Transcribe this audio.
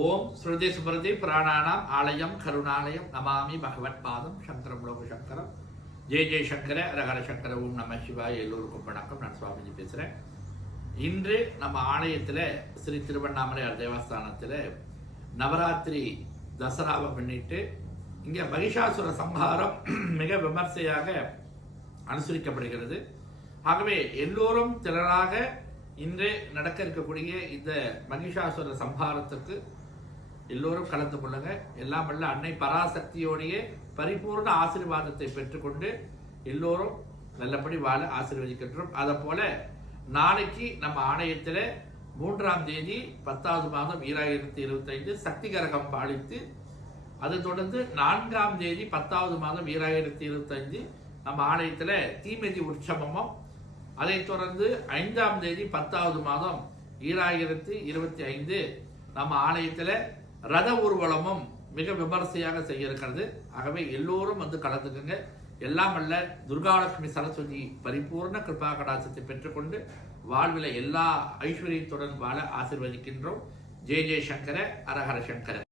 ஓம் ஸ்ருதி ஸ்மிருதி புராணானாம் ஆலயம் கருணாலயம் நமாமி பகவத் பாதம் சங்கரம் லோக சங்கரம் ஜெய ஜெயசங்கர ரகர சங்கர ஓம் நம சிவாய. எல்லோருக்கும் வணக்கம். நான் சுவாமிஜி பேசுகிறேன். இன்று நம்ம ஆலயத்தில் ஸ்ரீ திருவண்ணாமலை தேவஸ்தானத்தில் நவராத்திரி தசராவை முன்னிட்டு இங்கே மகிஷாசுர சம்ஹாரம் மிக விமர்சையாக அனுசரிக்கப்படுகிறது. ஆகவே எல்லோரும் திரளாக இன்று நடக்க இருக்கக்கூடிய இந்த மகிஷாசுர சம்ஹாரத்துக்கு எல்லோரும் கலந்து கொள்ளுங்க. எல்லாம் வல்ல அன்னை பராசக்தியோடைய பரிபூர்ண ஆசீர்வாதத்தை பெற்றுக்கொண்டு எல்லோரும் நல்லபடி வாழ ஆசீர்வதிக்கின்றோம். அதை போல நாளைக்கு நம்ம ஆலயத்தில் 3ஆம் தேதி 10வது மாதம் 2025 சக்தி கரகம் பாலித்து, அதை தொடர்ந்து 4ஆம் தேதி 10வது மாதம் 2025 நம்ம ஆலயத்தில் தீமிதி உற்சவமும், அதைத் தொடர்ந்து 5ஆம் தேதி 10வது மாதம் 2025 நம்ம ஆலயத்தில் ரத ஊர்வலமும் மிக விமர்சையாக செய்ய இருக்கிறது. ஆகவே எல்லோரும் வந்து கலந்துக்குங்க. எல்லாம் அல்ல துர்காலட்சுமி சரஸ்வதி பரிபூர்ண கிருபா கடாசத்தை பெற்றுக்கொண்டு வாழ்வில் எல்லா ஐஸ்வர்யத்துடன் வாழ ஆசீர்வதிக்கின்றோம். ஜெய ஜெய சங்கர அரஹர சங்கர.